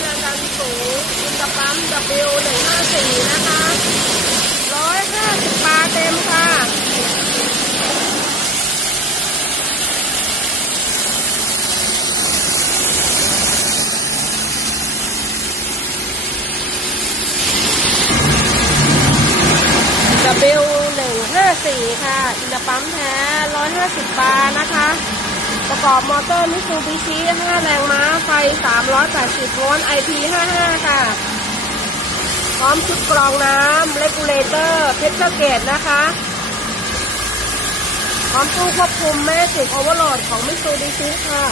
W หนึ่งห้าสี่นะคะร้อยห้าสิบบาทเต็มค่ะ W หนึ่งห้าสี่ค่ะอินปั๊มแท้ร้อยห้าสิบบาทนะคะ ประกอบมอเตอร์มิซูบิชิ5แรงม้าไฟ 380 โวลต์ IP55 ค่ะ พร้อมชุดกรองน้ำเลกูเลเตอร์เพชรเกตนะคะ พร้อมตู้ควบคุมแม่ติดโอเวอร์โหลดของมิซูบิชิค่ะ